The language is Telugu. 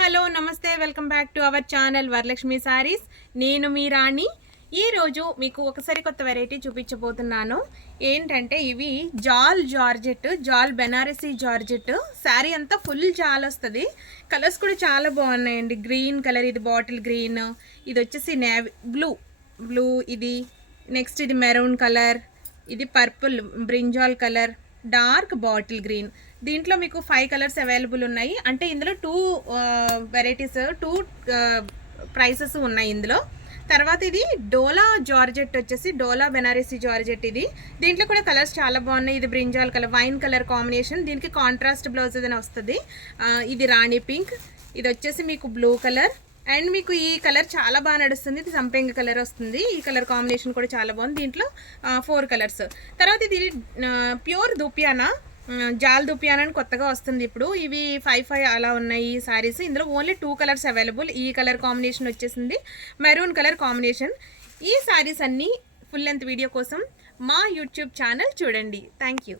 హలో నమస్తే welcome back to our channel Varalakshmi saris. నేను మీ రాణి. ఈరోజు మీకు ఒకసారి కొత్త వెరైటీ చూపించబోతున్నాను. ఏంటంటే ఇవి జాల్ బెనారసీ జార్జెట్ శారీ అంతా ఫుల్ జాల్ వస్తుంది. కలర్స్ కూడా చాలా బాగున్నాయండి. గ్రీన్ కలర్, ఇది బాటిల్ గ్రీన్, ఇది వచ్చేసి నేవీ బ్లూ, ఇది నెక్స్ట్ ఇది మెరూన్ కలర్, ఇది purple brinjal colour, dark bottle green. దీంట్లో మీకు 5 కలర్స్ అవైలబుల్ ఉన్నాయి. అంటే ఇందులో 2 వెరైటీస్, 2 ప్రైసెస్ ఉన్నాయి ఇందులో. తర్వాత ఇది డోలా జార్జెట్ వచ్చేసి డోలా బెనారసీ జార్జెట్. ఇది దీంట్లో కూడా కలర్స్ చాలా బాగున్నాయి. ఇది brinjal colour, wine colour combination, దీనికి కాంట్రాస్ట్ బ్లౌజ్ ఏదైనా వస్తుంది. ఇది రాణి పింక్, ఇది వచ్చేసి మీకు బ్లూ కలర్, అండ్ మీకు ఈ కలర్ చాలా బాగా నడుస్తుంది. ఇది సంపెంగ కలర్ వస్తుంది. ఈ కలర్ కాంబినేషన్ కూడా చాలా బాగుంది. దీంట్లో 4 కలర్స్. తర్వాత ఇది ప్యూర్ దుపియానా, జాల్ దుపియానా అని కొత్తగా వస్తుంది ఇప్పుడు. ఇవి 5 అలా ఉన్నాయి ఈ సారీస్. ఇందులో ఓన్లీ 2 కలర్స్ అవైలబుల్. ఈ కలర్ కాంబినేషన్ వచ్చేసింది మెరూన్ కలర్ కాంబినేషన్. ఈ సారీస్ అన్నీ ఫుల్ లెంత్ వీడియో కోసం మా యూట్యూబ్ ఛానల్ చూడండి. Thank you.